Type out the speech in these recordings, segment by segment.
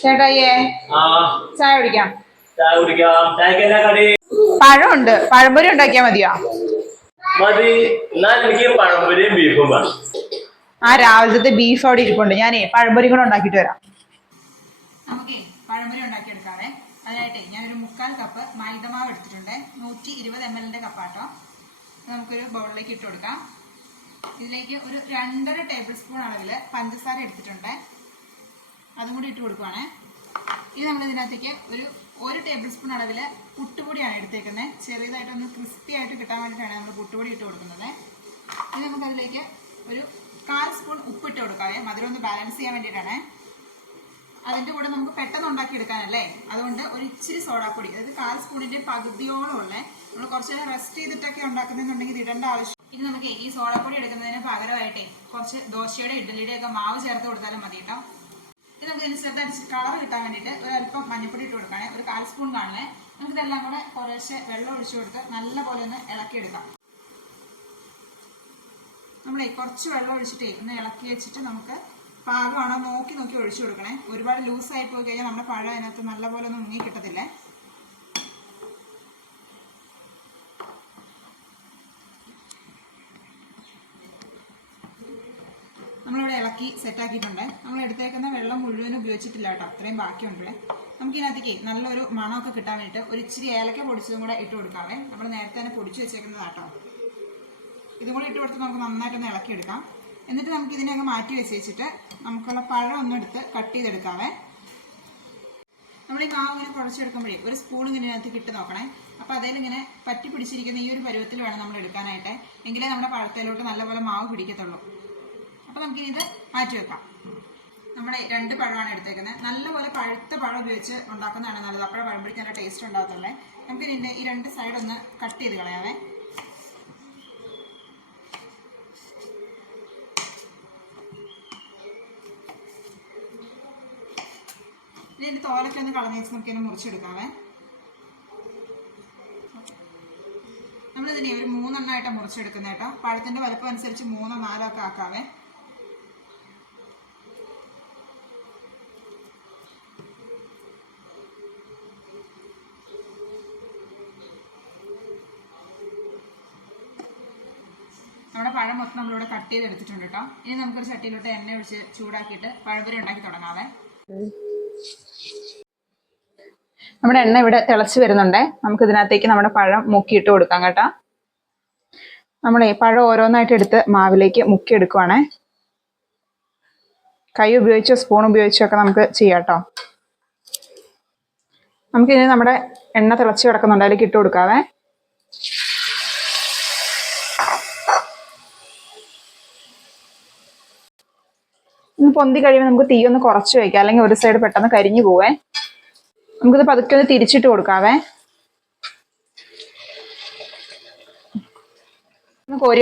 ചേട്ടായിയേ ആ. ചായ കുടിക്കാം. ചായ കുടിക്കാം. ചായക്ക് എന്നാ കടി? പഴമുണ്ട്. പഴംപൊരി ഉണ്ടാക്കിയാ മതിയോ? മതി. എന്നാൽ എനിക്ക് പഴംപൊരിയും ബീഫും വേണം. ആ രാവിലത്തെ ബീഫ് അവിടെ ഇരിപ്പുണ്ട്. ഞാനേ പഴംപൊരി കൂടെ ഉണ്ടാക്കിയിട്ട് വരാം. നമുക്കേ പഴംപൊരി ഉണ്ടാക്കിയെടുക്കാവേ അതിനായിട്ടേ ഞാനൊരു മുക്കാൽ കപ്പ് മൈദമാവ് എടുത്തിട്ടുണ്ട്. നൂറ്റി ഇരുപത് എം എല്ലിന്റെ കപ്പാട്ടോ നമുക്കൊരു ബൗളിലേക്ക് ഇട്ട് കൊടുക്കാം. ഇതിലേക്ക് ഒരു രണ്ടര ടേബിൾ സ്പൂൺ അളവിൽ പഞ്ചസാര എടുത്തിട്ടുണ്ട്. അതും കൂടി ഇട്ട് കൊടുക്കുവാണേ. ഇത് നമ്മൾ ഇതിനകത്തേക്ക് ഒരു ഒരു ടേബിൾ സ്പൂൺ അളവിൽ പുട്ടുപൊടിയാണ് എടുത്തേക്കുന്നത് ചെറിയതായിട്ടൊന്ന് ക്രിസ്പി ആയിട്ട് കിട്ടാൻ വേണ്ടിയിട്ടാണ് നമ്മൾ പുട്ടുപൊടി ഇട്ട് കൊടുക്കുന്നത്. ഇനി നമുക്ക് അതിലേക്ക് ഒരു കാൽ സ്പൂൺ ഉപ്പിട്ട് കൊടുക്കാവേ. മധുരം ഒന്ന് ബാലൻസ് ചെയ്യാൻ വേണ്ടിയിട്ടാണ്. അതിന്റെ കൂടെ നമുക്ക് പെട്ടെന്ന് ഉണ്ടാക്കി എടുക്കാനല്ലേ അതുകൊണ്ട് ഒരു ഇച്ചിരി സോഡാപ്പൊടി അതായത് കാൽ സ്പൂണിന്റെ പകുതിയോളം ഉള്ളേ നമ്മൾ കുറച്ച് റെസ്റ്റ് ചെയ്തിട്ടൊക്കെ ഉണ്ടാക്കുന്നുണ്ടെങ്കിൽ ഇടേണ്ട ആവശ്യം. ഇനി നമുക്ക് ഈ സോഡാപ്പൊടി എടുക്കുന്നതിന് പകരമായിട്ട് കുറച്ച് ദോശയുടെ ഇഡ്ഡലിയുടെ ഒക്കെ മാവ് ചേർത്ത് കൊടുത്താലും മതി കേട്ടോ. ഇത് നമുക്ക് ഇതിന് ചെറുതായിട്ട് കളർ കിട്ടാൻ വേണ്ടിയിട്ട് ഒരു അല്പം മഞ്ഞപ്പൊടി ഇട്ട് കൊടുക്കണേ ഒരു കാൽ സ്പൂൺ കാണണേ നമുക്ക് ഇതെല്ലാം കൂടെ കുറേശ്ശെ വെള്ളം ഒഴിച്ചു കൊടുത്ത് നല്ല പോലെ ഒന്ന് ഇളക്കിയെടുക്കാം. നമ്മളെ കുറച്ച് വെള്ളം ഒഴിച്ചിട്ടേ ഒന്ന് ഇളക്കി വെച്ചിട്ട് നമുക്ക് പാകമാണോ നോക്കി നോക്കി ഒഴിച്ചു കൊടുക്കണേ. ഒരുപാട് ലൂസായി പോയി കഴിഞ്ഞാൽ നമ്മുടെ പഴം അതിനകത്ത് നല്ലപോലെ ഒന്നും മുങ്ങി കിട്ടത്തില്ലേ? നമ്മളിവിടെ ഇളക്കി സെറ്റാക്കിയിട്ടുണ്ട് നമ്മൾ എടുത്തേക്കുന്ന വെള്ളം മുഴുവനും ഉപയോഗിച്ചിട്ടില്ല കേട്ടോ. അത്രയും ബാക്കിയുണ്ടല്ലേ നമുക്കിതിനകത്തേക്ക് നല്ലൊരു മണമൊക്കെ കിട്ടാൻ വേണ്ടിയിട്ട് ഒരു ഇച്ചിരി ഏലക്ക പൊടിച്ചതും കൂടെ ഇട്ട് കൊടുക്കാവേ. നമ്മൾ നേരത്തെ തന്നെ പൊടിച്ചു വെച്ചേക്കുന്നതാട്ടോ. ഇതും കൂടി ഇട്ട് കൊടുത്ത് നമുക്ക് നന്നായിട്ടൊന്ന് ഇളക്കിയെടുക്കാം. എന്നിട്ട് നമുക്ക് ഇതിനെ അങ്ങ് മാറ്റി വെച്ച് വെച്ചിട്ട് നമുക്കുള്ള പഴം ഒന്ന് എടുത്ത് കട്ട് ചെയ്തെടുക്കാവേ. നമ്മൾ ഈ മാവ് ഇങ്ങനെ കുഴച്ചെടുക്കുമ്പോഴേ ഒരു സ്പൂൺ ഇങ്ങനെ ഇതിനകത്ത് ഇട്ട് നോക്കണേ. അപ്പോൾ അതിലിങ്ങനെ പറ്റി പിടിച്ചിരിക്കുന്ന ഈ ഒരു പരുവത്തിൽ വേണം നമ്മൾ എടുക്കാനായിട്ട്. എങ്കിലേ നമ്മുടെ പഴത്തിലോട്ട് നല്ലപോലെ മാവ് പിടിക്കത്തുള്ളൂ. അപ്പോൾ നമുക്കിനി ഇത് മാറ്റി വെക്കാം. നമ്മുടെ രണ്ട് പഴമാണ് എടുത്തേക്കുന്നത്. നല്ലപോലെ പഴുത്ത പഴം ഉപയോഗിച്ച് ഉണ്ടാക്കുന്നതാണ് നല്ലത്. അപ്പോഴേ പഴം പിടിക്കാൻ ടേസ്റ്റ് ഉണ്ടാകത്തുള്ളേ നമുക്ക് ഇതിന്റെ ഈ രണ്ട് സൈഡ് ഒന്ന് കട്ട് ചെയ്ത് കളയാവേ. ഇനി തോലൊക്കെ ഒന്ന് കളഞ്ഞ് വെച്ച് നമുക്ക് ഇതിനെ മുറിച്ചെടുക്കാവേ. നമ്മളിതിനെ ഒരു മൂന്നെണ്ണമായിട്ടാണ് മുറിച്ചെടുക്കുന്നത് കേട്ടോ. പഴത്തിന്റെ വലുപ്പം അനുസരിച്ച് മൂന്നോ നാലോ ഒക്കെ ആക്കാവേ. നമ്മുടെ പഴം മൊത്തം നമ്മളിവിടെ കട്ട് ചെയ്തെടുത്തിട്ടുണ്ട് കേട്ടോ. ഇനി നമുക്കൊരു ചട്ടിയിലോട്ട് എണ്ണ ഒഴിച്ച് ചൂടാക്കിയിട്ട് പഴംപൊരി ഉണ്ടാക്കി തുടങ്ങാവേ. നമ്മുടെ എണ്ണ ഇവിടെ തിളച്ച് വരുന്നുണ്ടേ. നമുക്ക് ഇതിനകത്തേക്ക് നമ്മുടെ പഴം മുക്കിയിട്ട് കൊടുക്കാം കേട്ടോ. നമ്മളെ പഴം ഓരോന്നായിട്ട് എടുത്ത് മാവിലേക്ക് മുക്കി എടുക്കുവാണേ. കൈ ഉപയോഗിച്ചോ സ്പൂൺ ഉപയോഗിച്ചോ ഒക്കെ നമുക്ക് ചെയ്യാം കേട്ടോ. നമുക്കിനി നമ്മുടെ എണ്ണ തിളച്ച് കിടക്കുന്നുണ്ട്. അതിലേക്ക് ഇട്ട് കൊടുക്കാവേ. ഒന്ന് പൊന്തി കഴിയുമ്പോൾ നമുക്ക് തീ ഒന്ന് കുറച്ച് വയ്ക്കാം അല്ലെങ്കിൽ ഒരു സൈഡ് പെട്ടെന്ന് കരിഞ്ഞു പോവേ. നമുക്കിത് പതുക്കെ ഒന്ന് തിരിച്ചിട്ട് കൊടുക്കാവേ. ഒന്ന് കോരി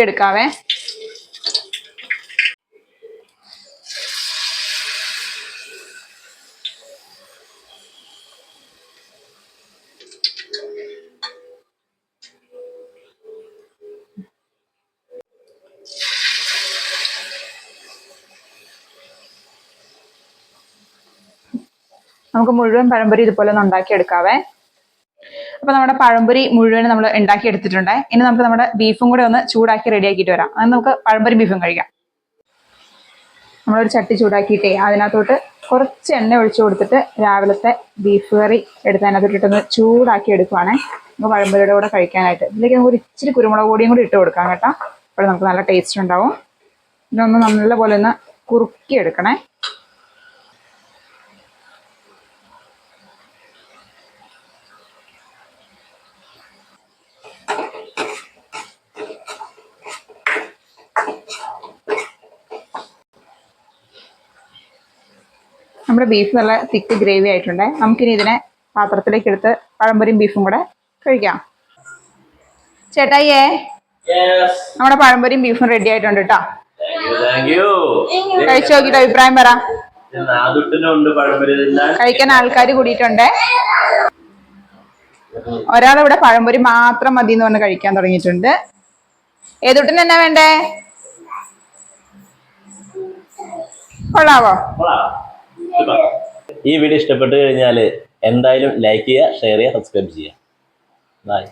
നമുക്ക് മുഴുവൻ പഴംപൊരി ഇതുപോലെ ഒന്ന് ഉണ്ടാക്കിയെടുക്കാവേ. അപ്പൊ നമ്മുടെ പഴംപൊരി മുഴുവൻ നമ്മൾ ഉണ്ടാക്കി എടുത്തിട്ടുണ്ട് ഇനി നമുക്ക് നമ്മുടെ ബീഫും കൂടെ ഒന്ന് ചൂടാക്കി റെഡിയാക്കിയിട്ട് വരാം. അത് നമുക്ക് പഴംപൊരി ബീഫും കഴിക്കാം. നമ്മളൊരു ചട്ടി ചൂടാക്കിയിട്ടേ അതിനകത്തോട്ട് കുറച്ച് എണ്ണ ഒഴിച്ചു കൊടുത്തിട്ട് രാവിലത്തെ ബീഫ് കറി എടുത്ത് അതിനകത്തോട്ട് ചൂടാക്കി എടുക്കുവാണേ. നമുക്ക് പഴംപൊരിയുടെ കൂടെ കഴിക്കാനായിട്ട്. ഇതിലേക്ക് നമുക്ക് ഇച്ചിരി കുരുമുളക് പൊടിയും കൂടി ഇട്ട് കൊടുക്കാം കേട്ടോ. അപ്പോൾ നമുക്ക് നല്ല ടേസ്റ്റ് ഉണ്ടാവും. ഇതൊന്ന് നല്ലപോലെ ഒന്ന് കുറുക്കി എടുക്കണേ നമ്മുടെ ബീഫ് നല്ല തിക്ക് ഗ്രേവി ആയിട്ടുണ്ട്. നമുക്കിനി ഇതിനെ പാത്രത്തിലേക്ക് എടുത്ത് പഴംപൊരിയും ബീഫും കൂടെ കഴിക്കാം. ചേട്ടായിയേ നമ്മുടെ പഴംപൊരിയും ബീഫും റെഡി ആയിട്ടുണ്ട് കേട്ടോ കഴിച്ചു നോക്കിട്ട് അഭിപ്രായം പറ. കഴിക്കാൻ ആൾക്കാർ കൂടിയിട്ടുണ്ട്. ഒരാളിവിടെ പഴംപൊരി മാത്രം മതി എന്ന് പറഞ്ഞ് കഴിക്കാൻ തുടങ്ങിയിട്ടുണ്ട്. ഏതുട്ടിന് എന്നാ വേണ്ടേ? കൊള്ളാവോ? ഈ വീഡിയോ ഇഷ്ടപ്പെട്ട് കഴിഞ്ഞാൽ എന്തായാലും ലൈക്ക് ചെയ്യുക ഷെയർ ചെയ്യുക സബ്സ്ക്രൈബ് ചെയ്യുക. ബൈ.